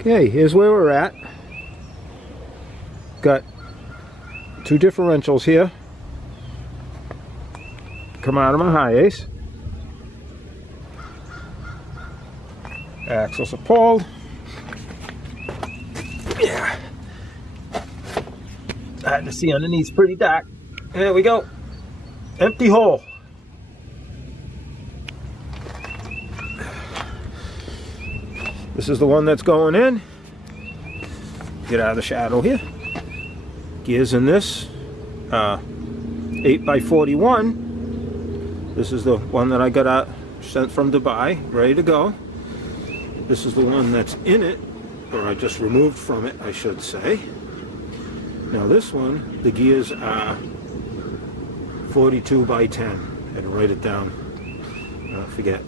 Okay, here's where we're at. Got two differentials here. Come out of my Hiace. Axles are pulled. Yeah. Hard to see underneath, pretty dark. There we go. Empty hole. This is the one that's going in. Get out of the shadow here. Gears in this 8x41. This is the one that I got sent from Dubai, ready to go. This is the one that's in it, or I just removed from it, I should say. Now this one, the gears are 42x10. I had to write it down. Don't forget.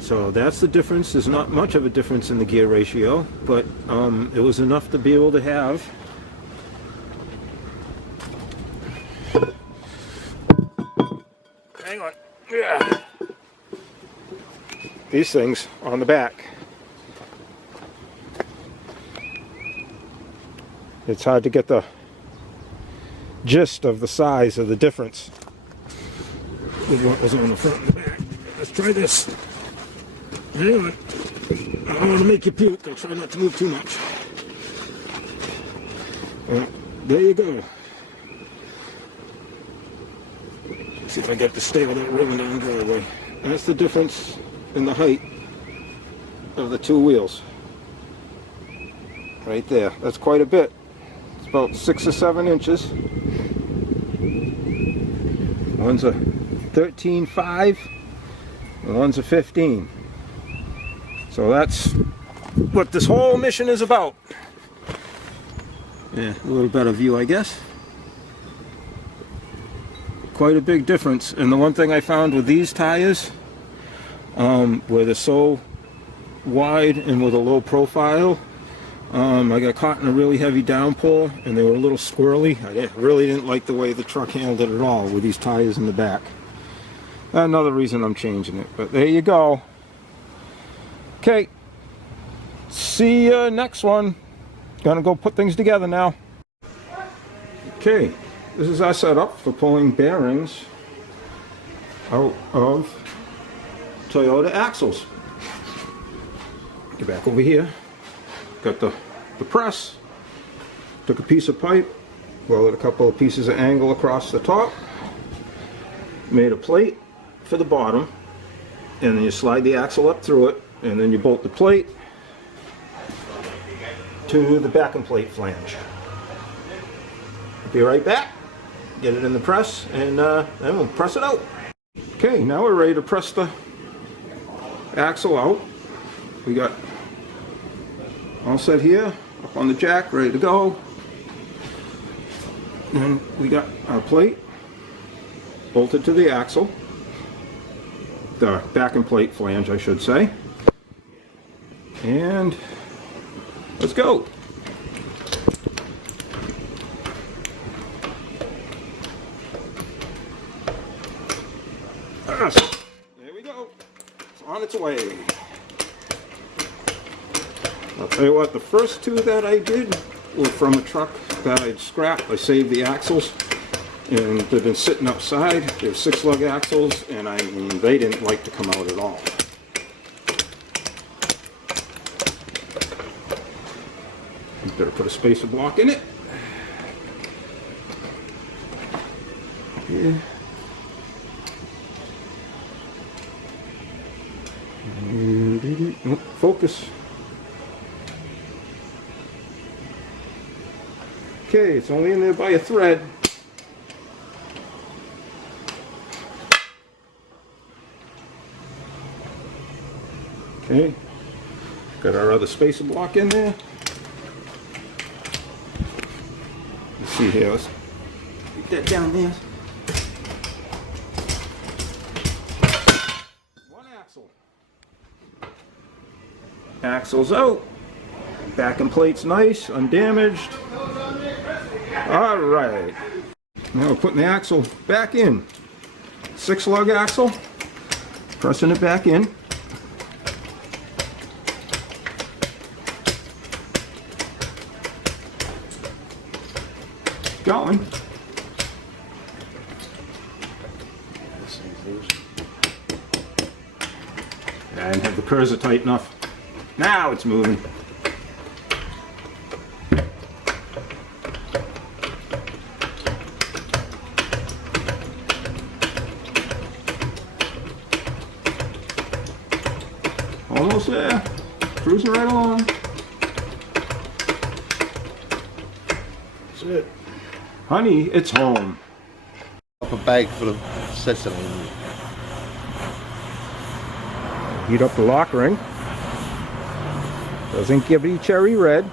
So that's the difference. There's not much of a difference in the gear ratio, but it was enough to be able to have hang on. Yeah. These things on the back. It's hard to get the gist of the size of the difference with what was on the front and the back. Let's try this. Hang on. I don't want to make you puke. I'll try not to move too much. There you go. See if I get to stay without rolling down the driveway. That's the difference in the height of the two wheels. Right there. That's quite a bit. It's about 6 or 7 inches. One's a 13.5 and one's a 15. So that's what this whole mission is about. Yeah, a little better view, I guess. Quite a big difference. And the one thing I found with these tires, where they're so wide and with a low profile, I got caught in a really heavy downpour and they were a little squirrely. I really didn't like the way the truck handled it at all with these tires in the back. Another reason I'm changing it, but there you go. Okay, see you next one. Gonna go put things together now. Okay, this is our setup for pulling bearings out of Toyota axles. Get back over here. Got the press. Took a piece of pipe, welded a couple of pieces of angle across the top. Made a plate for the bottom, and then you slide the axle up through it, and then you bolt the plate to the back and plate flange. Be right back. Get it in the press, and then we'll press it out. Okay, now we're ready to press the axle out. We got all set here, up on the jack, ready to go. And we got our plate bolted to the axle, the back and plate flange, I should say. And let's go. There we go. It's on its way. I'll tell you what, the first two that I did were from a truck that I'd scrapped. I saved the axles, and they've been sitting outside. They're 6-lug axles, and I mean, they didn't like to come out at all. Better put a spacer block in it. Yeah. Nope, focus. Okay, it's only in there by a thread. Okay, got our other spacer block in there. Let's see here, let's get that down there. One axle. Axle's out. Back and plate's nice, undamaged. All right. Now we're putting the axle back in. 6-lug axle. Pressing it back in. going. And have the cursor tight enough. Now it's moving. Almost there. Cruising right along. That's it. Honey, it's home. Up a bag full of sesame. Heat up the lock ring. Doesn't give you cherry red.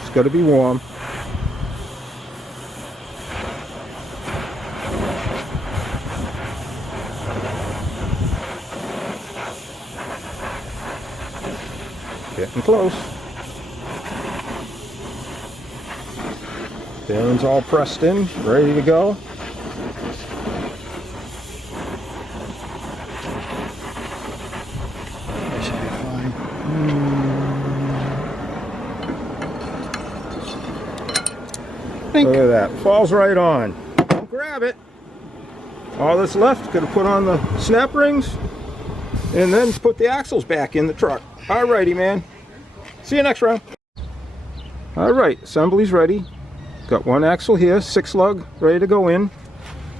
It's got to be warm. Getting close. Bearing's all pressed in, ready to go. That should be fine. Look at that. Falls right on. Don't grab it. All that's left, gonna put on the snap rings and then put the axles back in the truck. Alrighty, man. See you next round. Alright, assembly's ready. Got one axle here, 6 lug, ready to go in.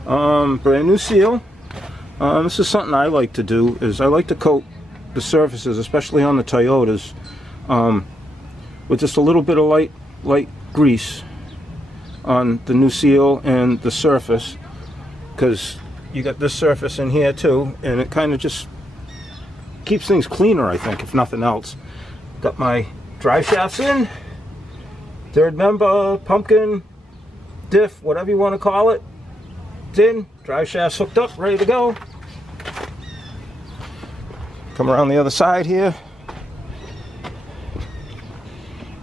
Brand new seal. This is something I like to do, is I like to coat the surfaces, especially on the Toyotas, with just a little bit of light grease on the new seal and the surface, because you got this surface in here too, and it kind of just keeps things cleaner, I think, if nothing else. Got my drive shafts in, third member, pumpkin, diff, whatever you want to call it. It's in, drive shafts hooked up, ready to go. Come around the other side here.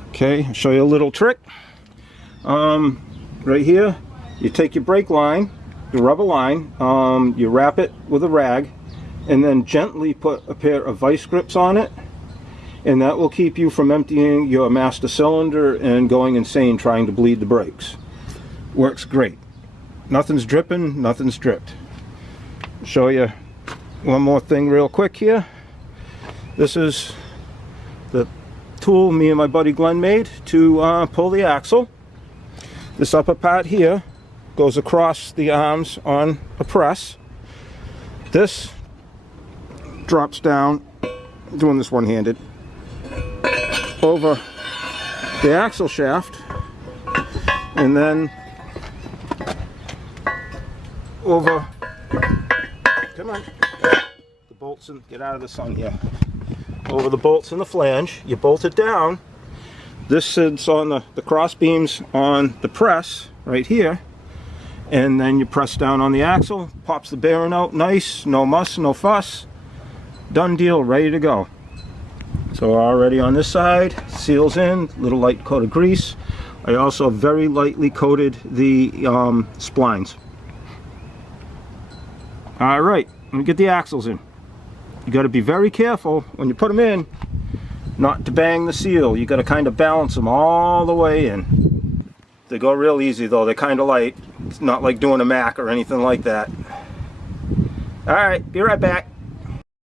Okay, I'll show you a little trick. Right here, you take your brake line, your rubber line, you wrap it with a rag, and then gently put a pair of vice grips on it, and that will keep you from emptying your master cylinder and going insane trying to bleed the brakes. Works great. Nothing's dripping, nothing's dripped. Show you one more thing real quick here. This is the tool me and my buddy Glenn made to pull the axle. This upper part here goes across the arms on a press. This drops down, doing this one-handed, over the axle shaft, and then over, come on, the bolts, and get out of the sun here, over the bolts in the flange. You bolt it down. This sits on the cross beams on the press right here, and then you press down on the axle, pops the bearing out nice, no muss, no fuss. Done deal, ready to go. So already on this side, seals in, little light coat of grease. I also very lightly coated the splines. Alright, let me get the axles in. You got to be very careful when you put them in not to bang the seal. You got to kind of balance them all the way in. They go real easy though, they're kind of light. It's not like doing a Mac or anything like that. Alright, be right back.